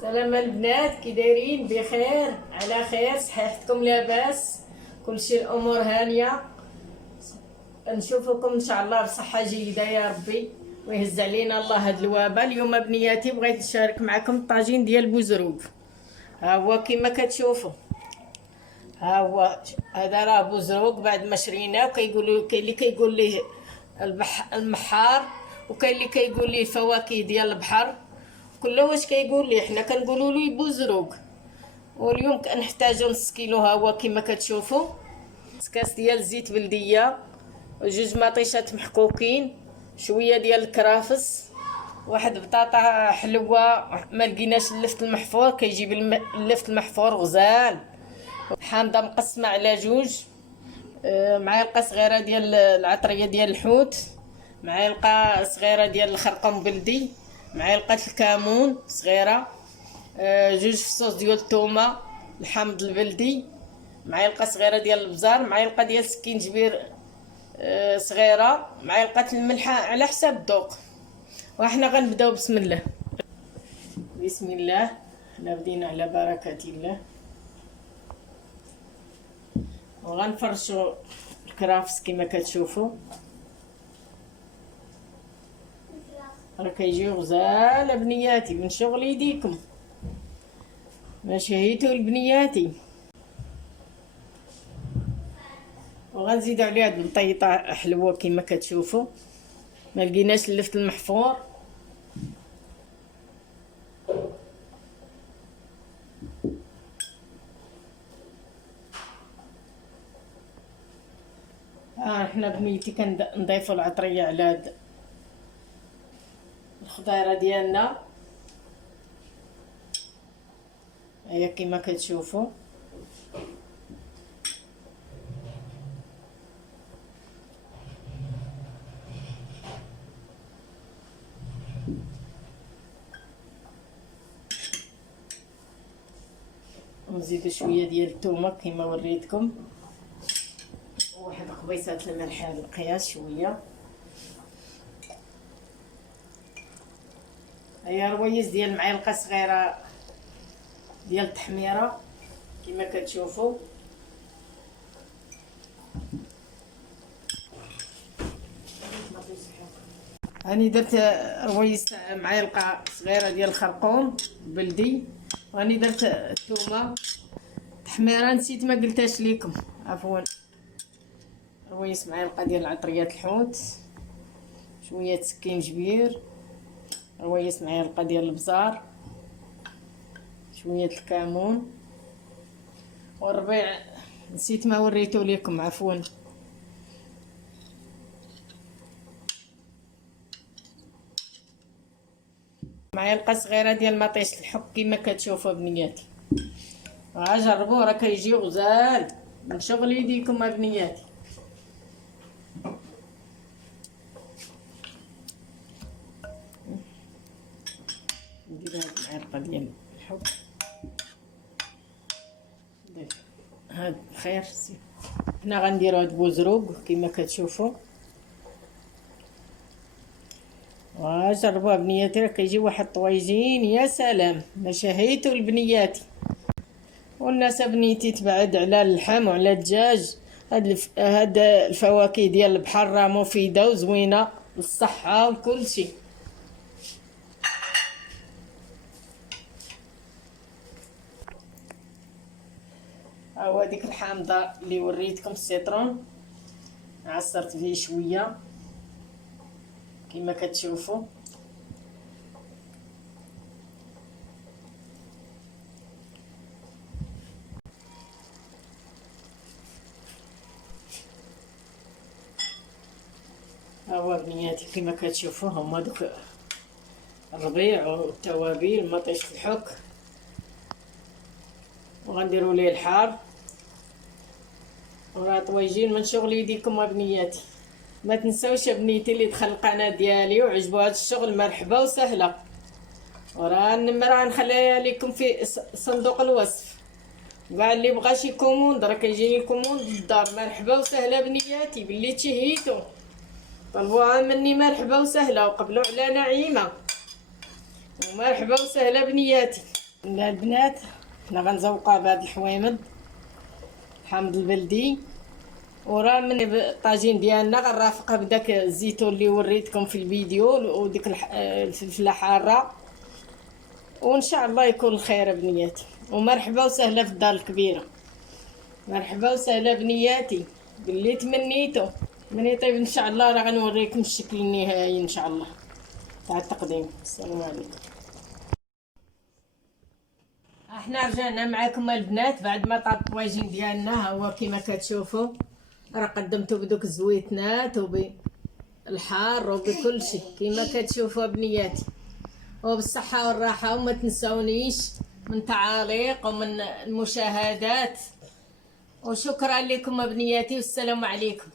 سلام البنات، كي دايرين؟ بخير على خير؟ صحيحتكم لاباس؟ كلشي الامور هانيه؟ نشوفكم ان شاء الله بصحه جيده يا ربي، ويهز علينا الله هاد الوباء. اليوم بنياتي بغيت نشارك معكم الطاجين ديال بوزروق. ها هو كما كتشوفوا، ها هو هذا راه بوزروق بعد ما شريناه. كيقولوا كاين اللي كيقول ليه المحار، وكاين اللي كيقول ليه الفواكه ديال البحر. كله واش كيقول لي، حنا كنقولوا له بوزروق. واليوم كنحتاجو نص كيلو، ها هو كما كتشوفوا، كاس ديال الزيت بلديه، وجوج مطيشات محكوكين، شويه ديال الكرافس، واحد بطاطا حلوه ما لقيناش اللفت المحفور، كيجيب اللفت المحفور غزال، حامضه مقسمه على جوج، معلقه صغيره ديال العطريه ديال الحوت، معلقه صغيره ديال الخرقوم بلدي، معلقه الكمون صغيره، جوج فصوص ديال الثومه الحامض البلدي، معلقه صغيره ديال البزار، معلقه ديال السكينجبير صغيره، معلقه الملح على حساب الذوق. وحنا غنبداو بسم الله. بسم الله، حنا بدينا على بركه الله، وغنفرشوا الكرافس كما كتشوفوا، راه كيجيو غزال بنياتي من شغل يديكم، ما شهيتوا البنياتي. وغنزيدوا عليها هاد البطيطه حلوه كما كتشوفوا، ما لقيناش اللفت المحفور. حنا بنيتي كنضيفوا العطريه على هاد الخضيره ديالنا، هي كما كتشوفوا. ونزيدوا شويه ديال الثومه كما وريتكم، وواحد قبيصات الملح على القياس شويه. هيا رويز ديال معلقه صغيره ديال التحميره كما كتشوفوا. هاني درت رويز معلقه صغيره ديال الخرقوم بلدي، وهاني درت الثومه تحميره نسيت ما قلتهاش لكم، عفوا. رويس معلقه ديال عطريات الحوت، شويه سكينجبير، رويس معلقه ديال البزار، شويه الكمون، والربيع نسيت ما وريته لكم، عفوا. معلقه صغيره ديال مطيش الحب كما كتشوفوا بنياتي. جربوه راه كيجيو غزال من شغل يديكم بنياتي. ندير هاد المعلقه ديال الحب، هاد خير. حنا غنديرو هاد بوزروق كما كتشوفوا، جربوها بنياتي، راه كيجي واحد الطويجين يا سلام، ما شهيتو البنياتي. والناس بنيتي تبعد على اللحم وعلى الدجاج، هاد الفواكه ديال البحر راه مفيده وزوينه للصحه وكل شيء. هو ديك الحامضه اللي وريتكم السيترون، عصرت فيه شويه كما كتشوفوا. هو بنياتي كما كتشوفوا، هما دوك الربيع والتوابل، مطيش الحك، وغنديروا ليه الحار. وراه طويجين من شغل يديكم بنياتي. ما تنساوش بنيتي اللي دخل القناه ديالي وعجبو هذا الشغل، مرحبا وسهلا. وراه النمره نخليها لكم في صندوق الوصف، كاع اللي بغى شي كوموند راه كيجيني كوموند للدار. مرحبا وسهلا بنياتي، باللي تشهيتو طلبوها مني، مرحبا وسهلا، وقبلوا على نعيمه، ومرحبا وسهلا بنياتي. لا البنات، حنا غنزوقها بهاد الحويمض حامض البلدي، وراه من الطاجين ديالنا غنرافقها بداك الزيتون اللي وريتكم في الفيديو، وديك الفلفله حاره، وان شاء الله يكون الخير بنياتي. ومرحبا وسهلا في الدار الكبيره، مرحبا وسهلا بنياتي. باللي تمنيتو من يطيب ان شاء الله راه غنوريكم الشكل النهائي ان شاء الله تاع التقديم. السلام عليكم. احنا رجعنا معكم البنات بعد ما طاب الطواجن ديالنا. ها هو كيما كتشوفوا راه قدمته بدوك الزويتنات وبالحار وبكل شيء كيما كتشوفوا بنياتي، وبالصحة والراحة. وما تنسونيش من تعاليق ومن المشاهدات، وشكرا لكم بنياتي والسلام عليكم.